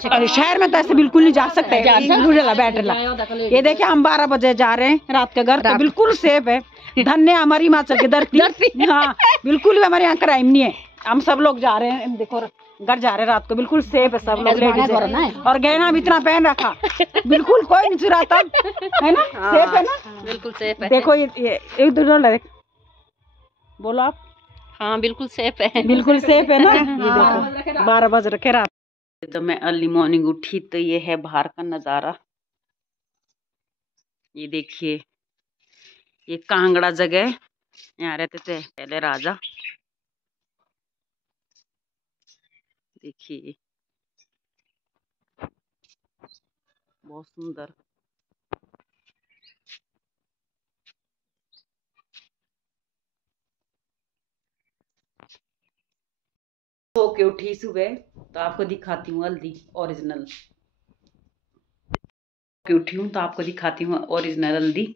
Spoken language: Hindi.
शहर में तो ऐसे बिल्कुल नहीं जा सकते। बैटरी ये देखिए हम 12 बजे जा रहे हैं रात के घर, तो बिल्कुल सेफ है। धन्य हमारी हिमाचल की धरती। हाँ बिल्कुल भी हमारे यहाँ क्राइम नहीं है। हम सब लोग जा रहे हैं, देखो घर जा रहे हैं रात को, बिल्कुल सेफ है सब लोग। लेडीज और गहना भी इतना पहन रखा, बिल्कुल कोई नहीं चुराता है ना। सेफ है ना, बिल्कुल सेफ है। देखो ये एक दो बोलो आप। हाँ बिल्कुल सेफ है, बिल्कुल सेफ है ना। ये देखो 12 बज रखे रात। तो मैं अर्ली मॉर्निंग उठी तो ये है बाहर का नज़ारा। ये देखिए ये कांगड़ा जगह, यहाँ रहते थे पहले राजा। देखिए बहुत सुंदर। सो के उठी सुबह तो आपको दिखाती हूँ हल्दी ओरिजिनल। उठी हूँ तो आपको दिखाती हूँ ओरिजिनल हल्दी।